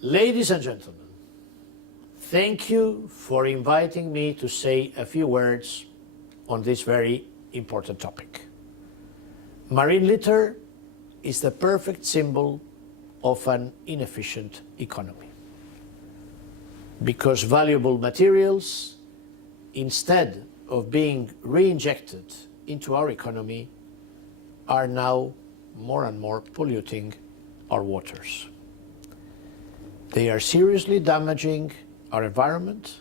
Ladies and gentlemen, thank you for inviting me to say a few words on this very important topic. Marine litter is the perfect symbol of an inefficient economy, because valuable materials, instead of being re-injected into our economy, are now more and more polluting our waters. They are seriously damaging our environment,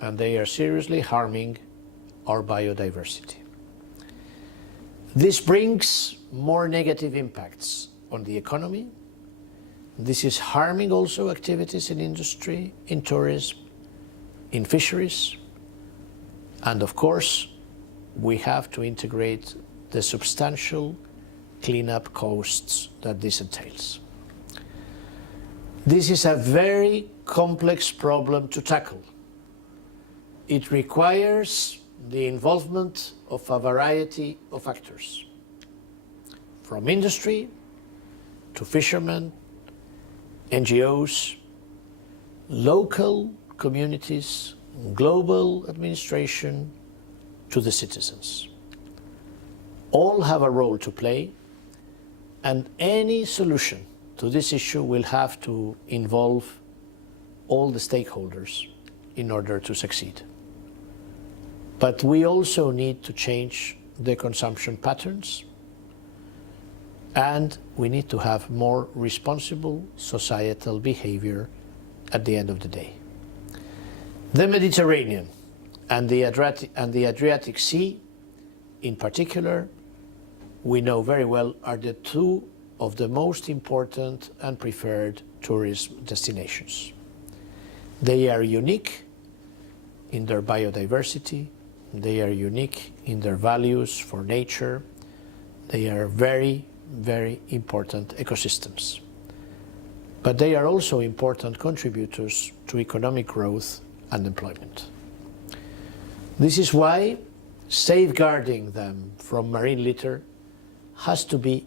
and they are seriously harming our biodiversity. This brings more negative impacts on the economy. This is harming also activities in industry, in tourism, in fisheries, and of course, we have to integrate the substantial cleanup costs that this entails. This is a very complex problem to tackle. It requires the involvement of a variety of actors, from industry to fishermen, NGOs, local communities, global administration, to the citizens. All have a role to play, and any solution to this issue will have to involve all the stakeholders in order to succeed. But we also need to change the consumption patterns, and we need to have more responsible societal behavior at the end of the day. The Mediterranean and the Adriatic Sea, in particular, we know very well, are the two of the most important and preferred tourism destinations. They are unique in their biodiversity, they are unique in their values for nature, they are very, very important ecosystems. But they are also important contributors to economic growth and employment. This is why safeguarding them from marine litter has to be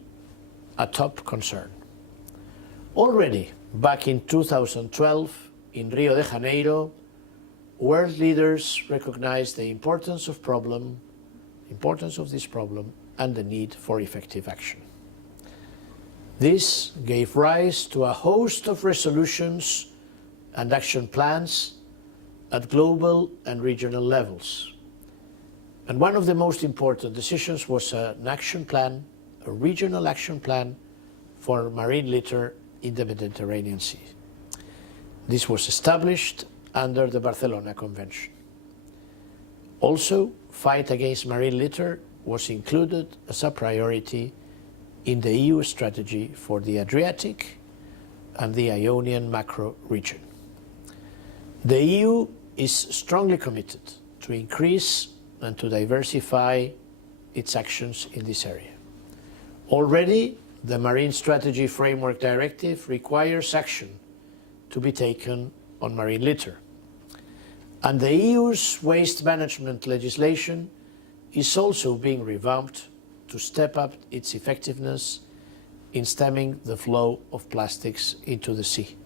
a top concern. Already back in 2012 in Rio de Janeiro, world leaders recognized the importance of this problem and the need for effective action. This gave rise to a host of resolutions and action plans at global and regional levels. And one of the most important decisions was an action plan, a regional action plan for marine litter in the Mediterranean Sea. This was established under the Barcelona Convention. Also, fight against marine litter was included as a priority in the EU strategy for the Adriatic and the Ionian macro region. The EU is strongly committed to increase and to diversify its actions in this area. Already, the Marine Strategy Framework Directive requires action to be taken on marine litter. And the EU's waste management legislation is also being revamped to step up its effectiveness in stemming the flow of plastics into the sea.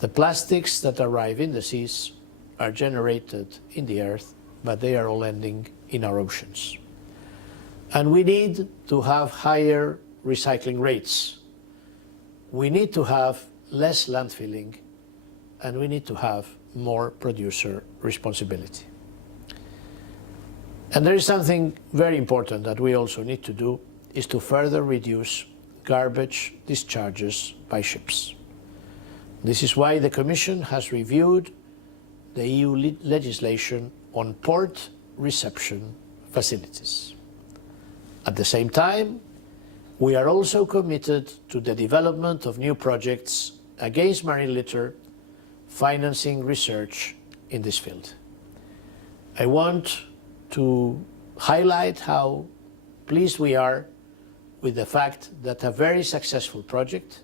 The plastics that arrive in the seas are generated in the earth, but they are all ending in our oceans. And we need to have higher recycling rates. We need to have less landfilling, and we need to have more producer responsibility. And there is something very important that we also need to do, is to further reduce garbage discharges by ships. This is why the Commission has reviewed the EU legislation on port reception facilities. At the same time, we are also committed to the development of new projects against marine litter, financing research in this field. I want to highlight how pleased we are with the fact that a very successful project,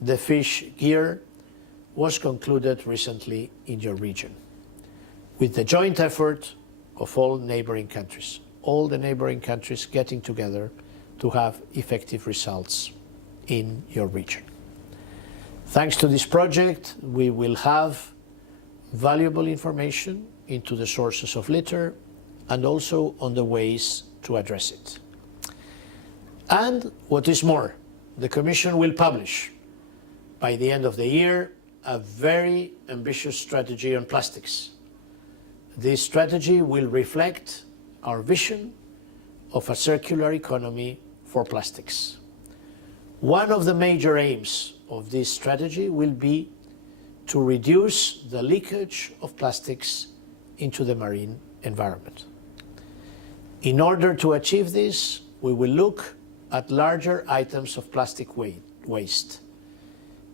the Fish Gear, was concluded recently in your region, with the joint effort of all neighboring countries, all the neighboring countries getting together to have effective results in your region. Thanks to this project, we will have valuable information into the sources of litter and also on the ways to address it. And what is more, the Commission will publish by the end of the year a very ambitious strategy on plastics. This strategy will reflect our vision of a circular economy for plastics. One of the major aims of this strategy will be to reduce the leakage of plastics into the marine environment. In order to achieve this, we will look at larger items of plastic waste,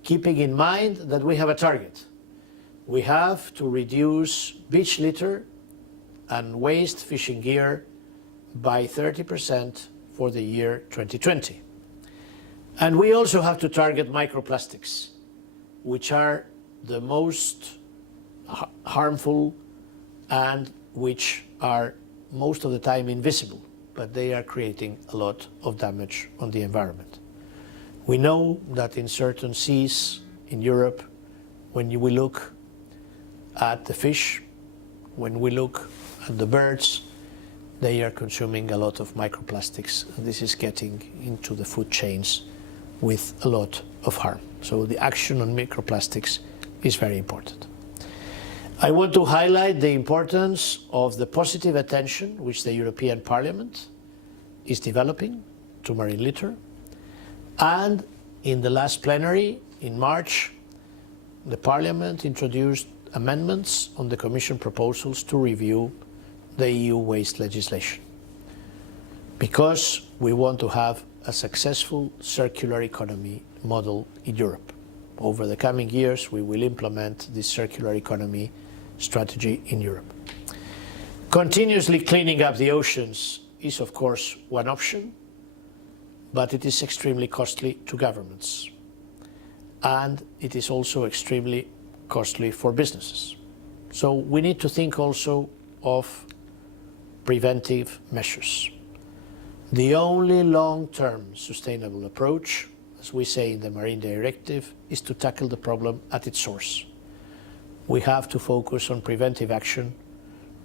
keeping in mind that we have a target. We have to reduce beach litter and waste fishing gear by 30% for the year 2020. And we also have to target microplastics, which are the most harmful and which are most of the time invisible, but they are creating a lot of damage on the environment. We know that in certain seas in Europe, when we look at the fish, when we look at the birds, they are consuming a lot of microplastics. This is getting into the food chains with a lot of harm. So the action on microplastics is very important. I want to highlight the importance of the positive attention which the European Parliament is developing to marine litter. And in the last plenary in March, the Parliament introduced amendments on the Commission proposals to review the EU waste legislation, because we want to have a successful circular economy model in Europe. Over the coming years, we will implement this circular economy strategy in Europe. Continuously cleaning up the oceans is, of course, one option, but it is extremely costly to governments. And it is also extremely costly for businesses. So we need to think also of preventive measures. The only long-term sustainable approach, as we say in the Marine Directive, is to tackle the problem at its source. We have to focus on preventive action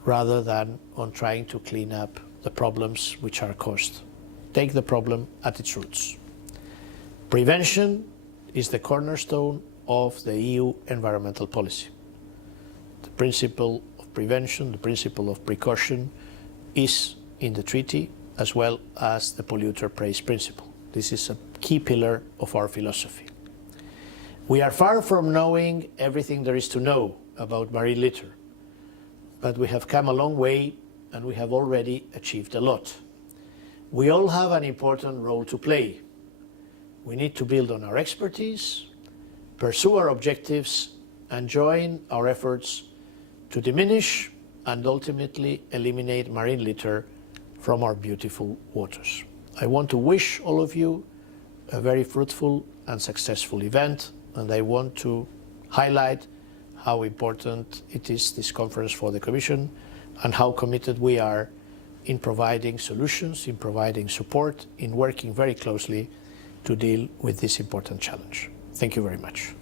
rather than on trying to clean up the problems which are caused. Take the problem at its roots. Prevention is the cornerstone of the EU environmental policy. The principle of prevention, the principle of precaution is in the treaty, as well as the polluter pays principle. This is a key pillar of our philosophy. We are far from knowing everything there is to know about marine litter, but we have come a long way and we have already achieved a lot. We all have an important role to play. We need to build on our expertise, pursue our objectives, and join our efforts to diminish and ultimately eliminate marine litter from our beautiful waters. I want to wish all of you a very fruitful and successful event, and I want to highlight how important it is, this conference, for the Commission, and how committed we are in providing solutions, in providing support, in working very closely to deal with this important challenge. Thank you very much.